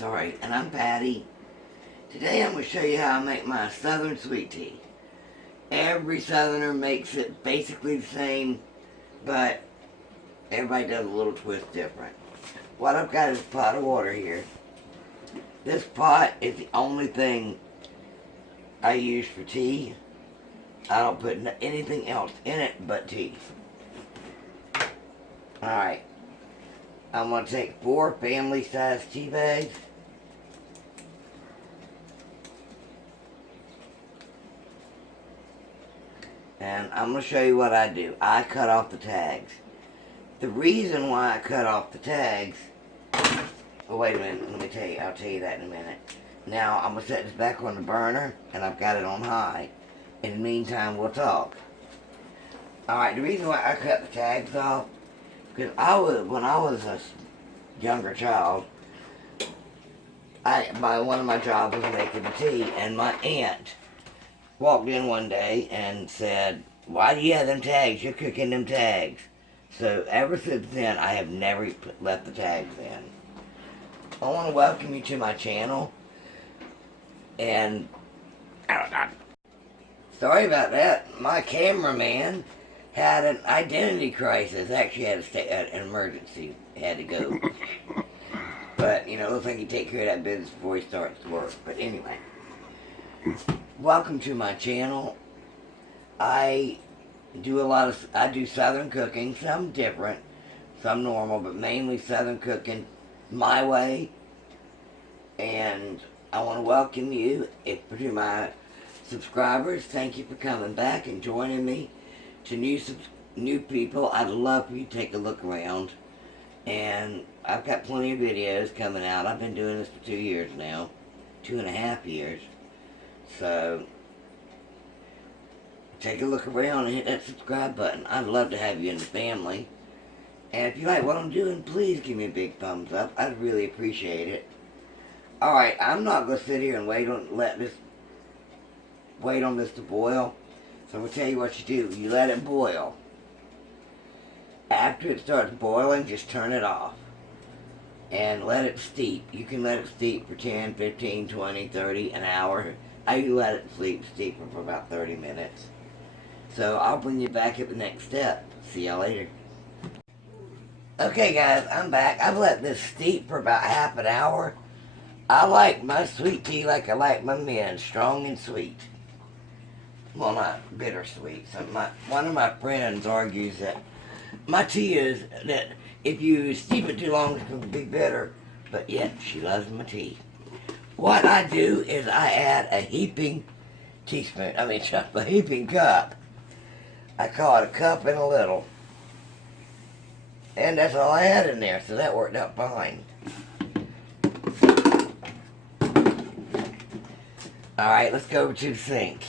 sorry, and I'm Patty. Today I'm going to show you how I make my Southern sweet tea. Every Southerner makes it basically the same, but everybody does a little twist different. What I've got is a pot of water here. This pot is the only thing I use for tea. I don't put anything else in it but tea. Alright, I'm going to take 4 family-sized tea bags. And I'm going to show you what I do. I cut off the tags. The reason why I cut off the tags... Oh, wait a minute. Let me tell you. I'll tell you that in a minute. Now, I'm going to set this back on the burner, and I've got it on high. In the meantime, we'll talk. Alright, the reason why I cut the tags off, because when I was a younger child, one of my jobs was making the tea, and my aunt walked in one day and said, "Why do you have them tags? You're cooking them tags." So ever since then, I have never left the tags in. I want to welcome you to my channel, and sorry about that. My cameraman had an identity crisis. Actually had an emergency. Had to go. But, you know, looks like he take care of that business before he starts work. But anyway. Welcome to my channel. I do Southern cooking. Some different. Some normal. But mainly Southern cooking. My way. And I want to welcome you to my subscribers. Thank you for coming back and joining me. To new people, I'd love for you to take a look around. And I've got plenty of videos coming out. I've been doing this for 2 years now. 2.5 years. So, take a look around and hit that subscribe button. I'd love to have you in the family. And if you like what I'm doing, please give me a big thumbs up. I'd really appreciate it. Alright, I'm not going to sit here and wait on this to boil. So I'm going to tell you what you do. You let it boil. After it starts boiling, just turn it off. And let it steep. You can let it steep for 10, 15, 20, 30, an hour. I let it steep for about 30 minutes. So I'll bring you back at the next step. See y'all later. Okay guys, I'm back. I've let this steep for about half an hour. I like my sweet tea like I like my men, strong and sweet. Well, not bittersweet. So one of my friends argues that my tea is that if you steep it too long, it's going to be bitter. But yet, she loves my tea. What I do is I add a heaping a heaping cup. I call it a cup and a little. And that's all I had in there, so that worked out fine. Alright, let's go over to the sink.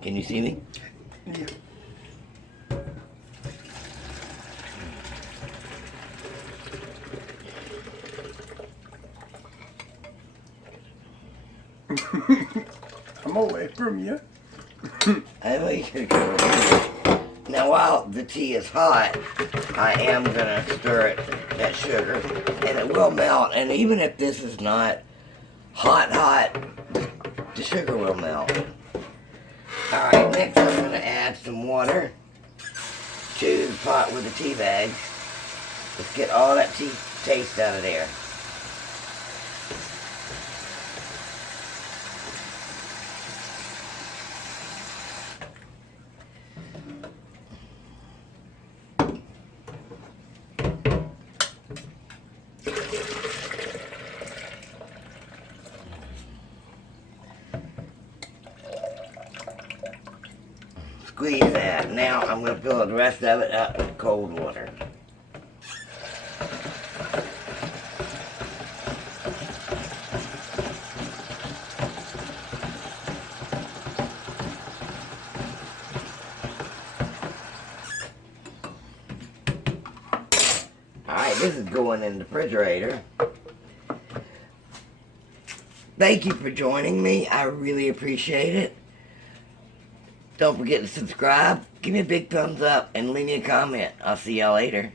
Can you see me? Yeah. I'm away from you. I know you could go over here. Now while the tea is hot, I am going to stir that sugar, and it will melt. And even if this is not hot, the sugar will melt. Alright, next I'm going to add some water to the pot with the tea bags. Let's get all that tea taste out of there. Squeeze that. Now I'm going to fill the rest of it up with cold water. Alright, this is going in the refrigerator. Thank you for joining me. I really appreciate it. Don't forget to subscribe, give me a big thumbs up, and leave me a comment. I'll see y'all later.